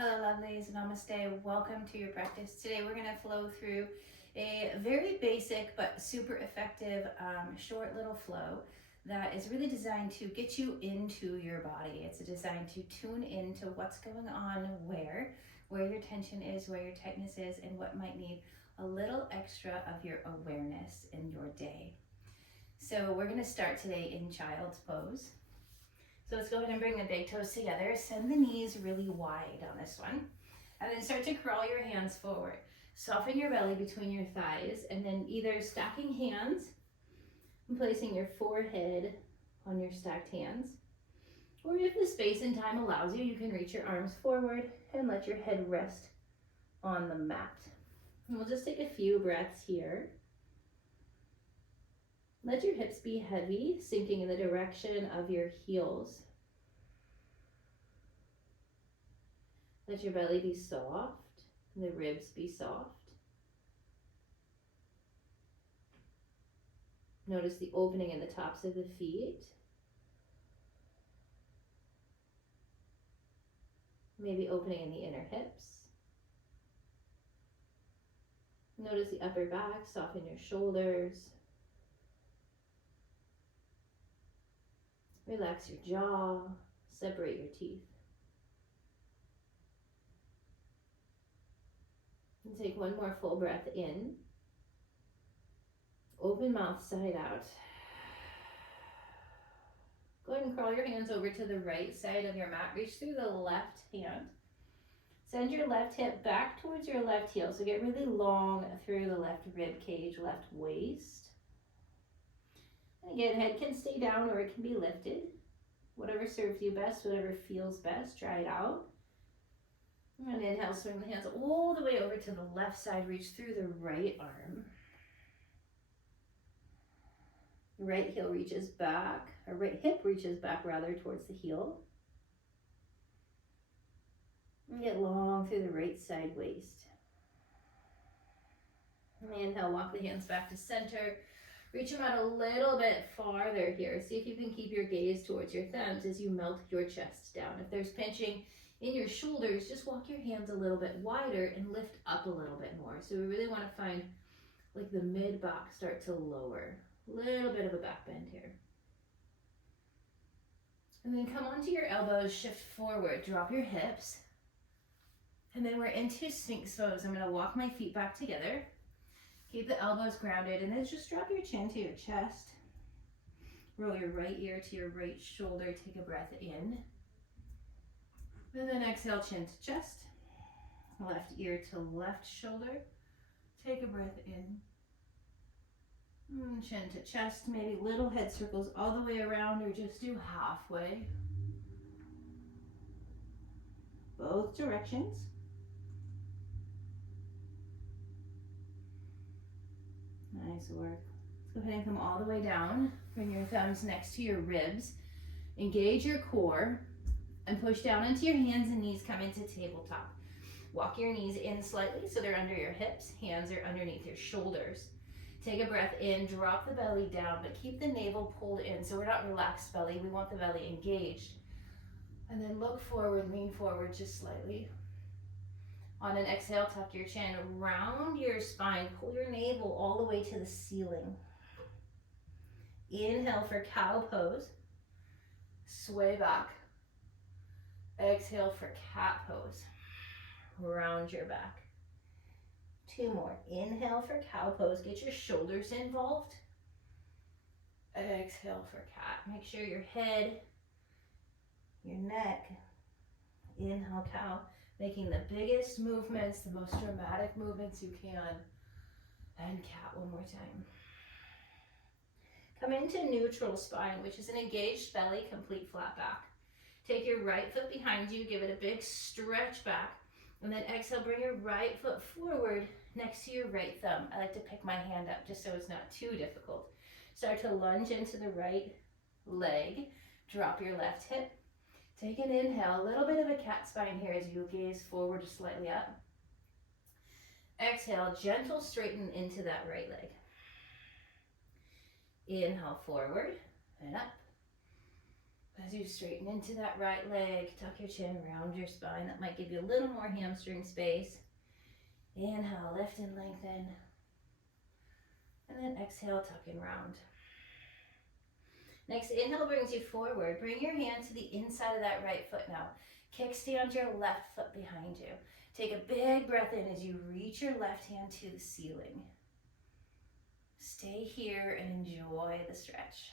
Hello lovelies, namaste, welcome to your practice. Today we're going to flow through a very basic but super effective short little flow that is really designed to get you into your body. It's designed to tune into what's going on where your tension is, where your tightness is, and what might need a little extra of your awareness in your day. So we're going to start today in child's pose. So let's go ahead and bring the big toes together. Send the knees really wide on this one. And then start to crawl your hands forward. Soften your belly between your thighs, and then either stacking hands and placing your forehead on your stacked hands. Or if the space and time allows you, you can reach your arms forward and let your head rest on the mat. And we'll just take a few breaths here. Let your hips be heavy, sinking in the direction of your heels. Let your belly be soft, and the ribs be soft. Notice the opening in the tops of the feet. Maybe opening in the inner hips. Notice the upper back, soften your shoulders. Relax your jaw, separate your teeth. And take one more full breath in. Open mouth, side out. Go ahead and crawl your hands over to the right side of your mat. Reach through the left hand. Send your left hip back towards your left heel. So get really long through the left rib cage, left waist. And again, head can stay down or it can be lifted. Whatever serves you best, whatever feels best, try it out. And inhale, swing the hands all the way over to the left side. Reach through the right arm. Right heel reaches back, or right hip reaches back rather towards the heel. And get long through the right side waist. Inhale, walk the hands back to center. Reach them out a little bit farther here. See if you can keep your gaze towards your thumbs as you melt your chest down. If there's pinching in your shoulders, just walk your hands a little bit wider and lift up a little bit more. So we really want to find like the mid back start to lower. Little bit of a back bend here. And then come onto your elbows, shift forward, drop your hips. And then we're into Sphinx pose. I'm going to walk my feet back together. Keep the elbows grounded, and then just drop your chin to your chest. Roll your right ear to your right shoulder. Take a breath in. And then exhale, chin to chest. Left ear to left shoulder. Take a breath in. Chin to chest, maybe little head circles all the way around or just do halfway. Both directions. Nice work. Let's go ahead and come all the way down. Bring your thumbs next to your ribs. Engage your core and push down into your hands and knees. Come into tabletop. Walk your knees in slightly so they're under your hips. Hands are underneath your shoulders. Take a breath in, drop the belly down, but keep the navel pulled in. So we're not relaxed belly, we want the belly engaged. And then look forward, lean forward just slightly. On an exhale, tuck your chin, round your spine, pull your navel all the way to the ceiling. Inhale for cow pose, sway back. Exhale for cat pose, round your back. Two more. Inhale for cow pose. Get your shoulders involved. Exhale for cat. Make sure your head, your neck. Inhale, cow. Making the biggest movements, the most dramatic movements you can. And cat one more time. Come into neutral spine, which is an engaged belly, complete flat back. Take your right foot behind you. Give it a big stretch back. And then exhale, bring your right foot forward next to your right thumb. I like to pick my hand up just so it's not too difficult. Start to lunge into the right leg. Drop your left hip. Take an inhale, a little bit of a cat spine here as you gaze forward slightly up. Exhale, gentle straighten into that right leg. Inhale forward and up. As you straighten into that right leg, tuck your chin, round your spine. That might give you a little more hamstring space. Inhale, lift and lengthen. And then exhale, tuck and round. Next, inhale brings you forward. Bring your hand to the inside of that right foot now. Kickstand your left foot behind you. Take a big breath in as you reach your left hand to the ceiling. Stay here and enjoy the stretch.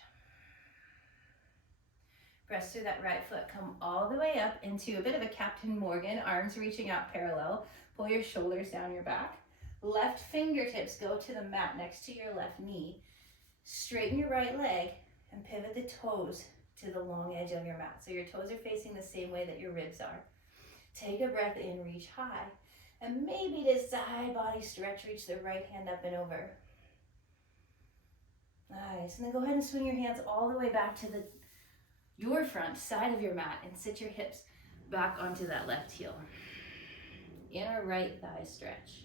Press through that right foot. Come all the way up into a bit of a Captain Morgan, arms reaching out parallel. Pull your shoulders down your back. Left fingertips go to the mat next to your left knee. Straighten your right leg and pivot the toes to the long edge of your mat. So your toes are facing the same way that your ribs are. Take a breath in, reach high. And maybe this side body stretch, reach the right hand up and over. Nice, and then go ahead and swing your hands all the way back to your front side of your mat and sit your hips back onto that left heel. Inner right thigh stretch.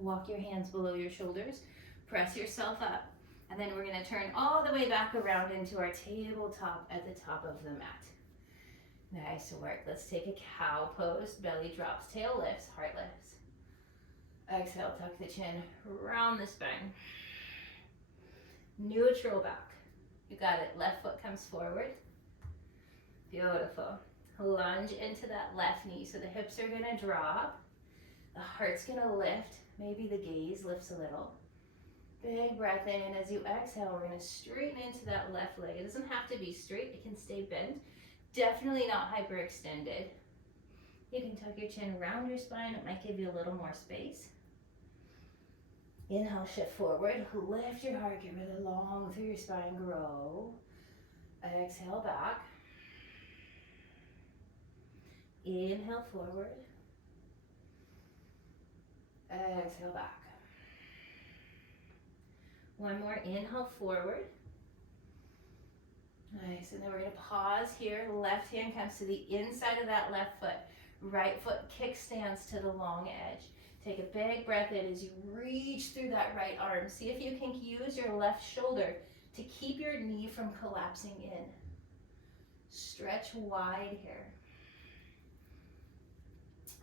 Walk your hands below your shoulders, press yourself up, and then we're gonna turn all the way back around into our tabletop at the top of the mat. Nice work. Let's take a cow pose. Belly drops, tail lifts, heart lifts. Exhale, tuck the chin, round the spine. Neutral back. You got it. Left foot comes forward. Beautiful. Lunge into that left knee. So the hips are gonna drop. The heart's gonna lift. Maybe the gaze lifts a little. Big breath in, and as you exhale, we're gonna straighten into that left leg. It doesn't have to be straight, it can stay bent. Definitely not hyperextended. You can tuck your chin around your spine. It might give you a little more space. Inhale, shift forward. Lift your heart, get really long through your spine, grow. Exhale, back. Inhale, forward. Exhale, back. One more, inhale, forward. Nice, and then we're gonna pause here. Left hand comes to the inside of that left foot. Right foot kickstands to the long edge. Take a big breath in as you reach through that right arm. See if you can use your left shoulder to keep your knee from collapsing in. Stretch wide here.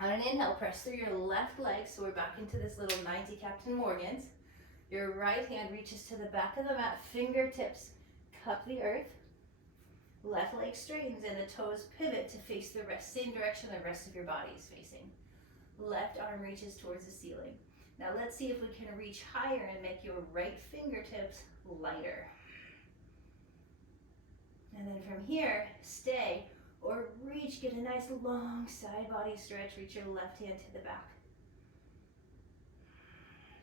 On an inhale, press through your left leg, so we're back into this little 90 Captain Morgans. Your right hand reaches to the back of the mat, fingertips cup the earth. Left leg straightens and the toes pivot to face the same direction the rest of your body is facing. Left arm reaches towards the ceiling. Now let's see if we can reach higher and make your right fingertips lighter. And then from here, stay or reach, get a nice long side body stretch, reach your left hand to the back.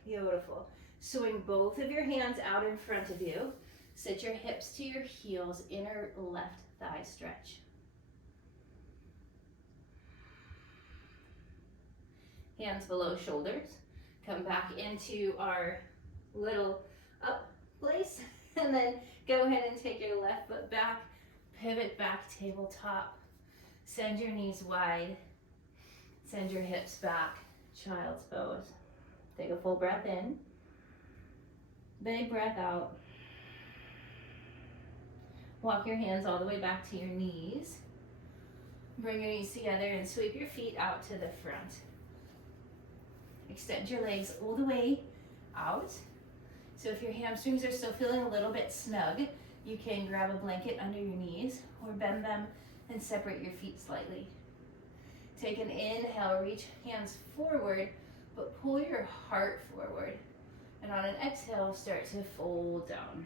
Beautiful. Swing both of your hands out in front of you. Sit your hips to your heels, inner left thigh stretch. Hands below shoulders. Come back into our little up place. And then go ahead and take your left foot back. Pivot back, tabletop. Send your knees wide. Send your hips back. Child's pose. Take a full breath in. Big breath out. Walk your hands all the way back to your knees. Bring your knees together and sweep your feet out to the front. Extend your legs all the way out. So if your hamstrings are still feeling a little bit snug, you can grab a blanket under your knees or bend them and separate your feet slightly. Take an inhale, reach hands forward, but pull your heart forward. And on an exhale, start to fold down.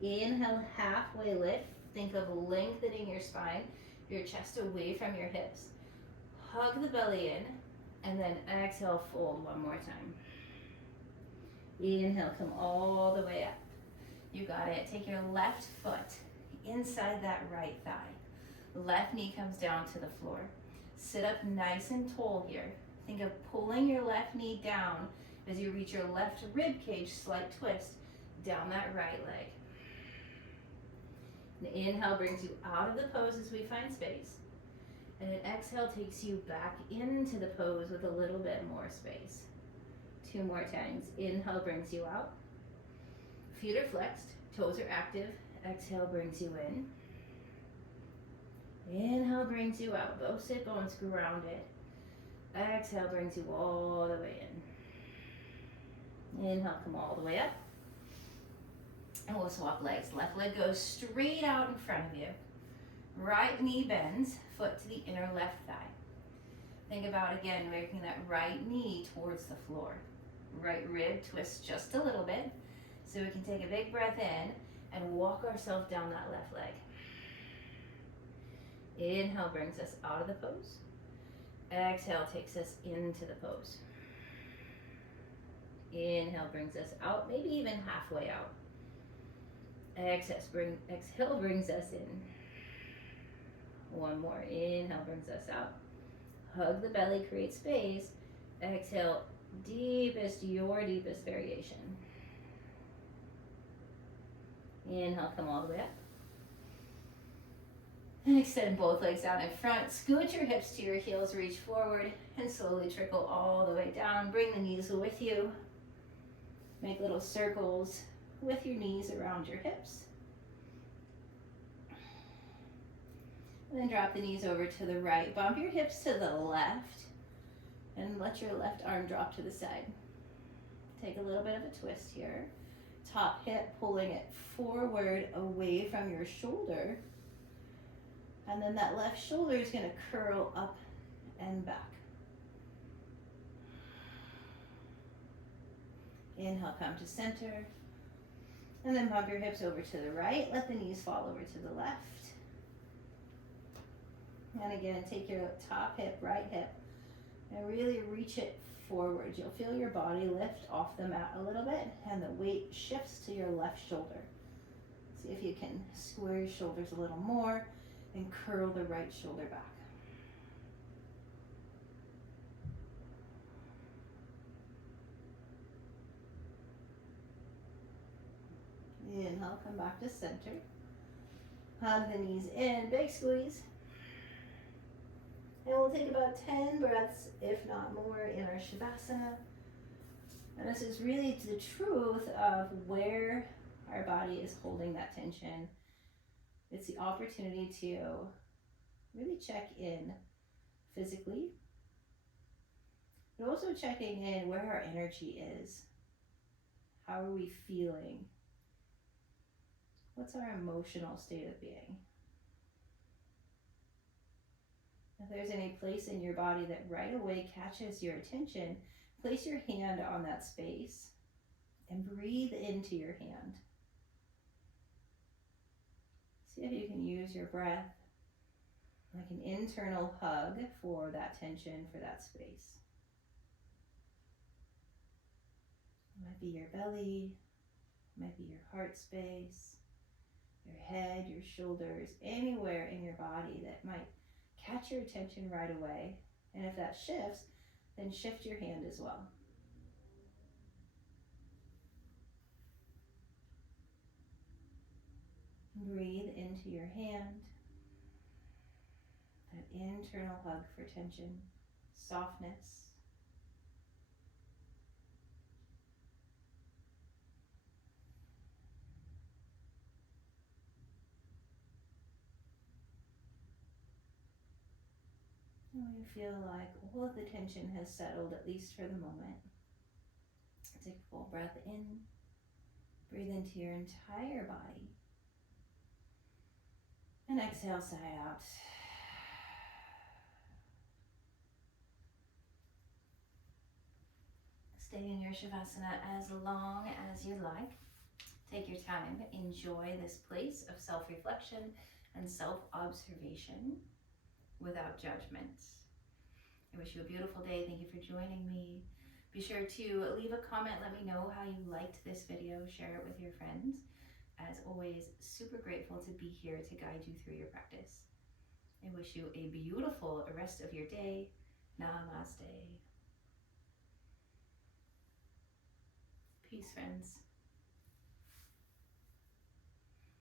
Inhale, halfway lift. Think of lengthening your spine, your chest away from your hips. Hug the belly in, and then exhale, fold one more time. Inhale, come all the way up. You got it. Take your left foot inside that right thigh. Left knee comes down to the floor. Sit up nice and tall here. Think of pulling your left knee down as you reach your left rib cage, slight twist down that right leg. An inhale brings you out of the pose as we find space. And an exhale takes you back into the pose with a little bit more space. 2 more times. Inhale brings you out. Feet are flexed, toes are active. Exhale brings you in. Inhale brings you out. Both sit bones grounded. Exhale brings you all the way in. Inhale, come all the way up. And we'll swap legs. Left leg goes straight out in front of you. Right knee bends, foot to the inner left thigh. Think about, again, making that right knee towards the floor. Right rib twists just a little bit. So we can take a big breath in and walk ourselves down that left leg. Inhale brings us out of the pose. Exhale takes us into the pose. Inhale brings us out, maybe even halfway out. Exhale brings us in. One more. Inhale brings us out. Hug the belly, create space. Exhale, your deepest variation. Inhale, come all the way up. And extend both legs out in front. Scoot your hips to your heels, reach forward, and slowly trickle all the way down. Bring the knees with you. Make little circles with your knees around your hips. And then drop the knees over to the right. Bump your hips to the left. And let your left arm drop to the side. Take a little bit of a twist here. Top hip, pulling it forward away from your shoulder. And then that left shoulder is going to curl up and back. Inhale, come to center. And then bump your hips over to the right. Let the knees fall over to the left. And again, take your top hip, right hip, and really reach it forward. You'll feel your body lift off the mat a little bit, and the weight shifts to your left shoulder. See if you can square your shoulders a little more and curl the right shoulder back. Inhale, come back to center. Hug the knees in, big squeeze. And we'll take about 10 breaths, if not more, in our Shavasana. And this is really the truth of where our body is holding that tension. It's the opportunity to really check in physically, but also checking in where our energy is. How are we feeling? What's our emotional state of being? If there's any place in your body that right away catches your attention, place your hand on that space and breathe into your hand. See if you can use your breath like an internal hug for that tension, for that space. It might be your belly, it might be your heart space, your head, your shoulders, anywhere in your body that might catch your attention right away. And if that shifts, then shift your hand as well. Breathe into your hand. That internal hug for tension, softness. And you feel like all of the tension has settled, at least for the moment. Take a full breath in. Breathe into your entire body. And exhale, sigh out. Stay in your Shavasana as long as you like. Take your time. Enjoy this place of self-reflection and self-observation without judgment. I wish you a beautiful day. Thank you for joining me. Be sure to leave a comment. Let me know how you liked this video. Share it with your friends. As always, super grateful to be here to guide you through your practice. I wish you a beautiful rest of your day. Namaste. Peace, friends.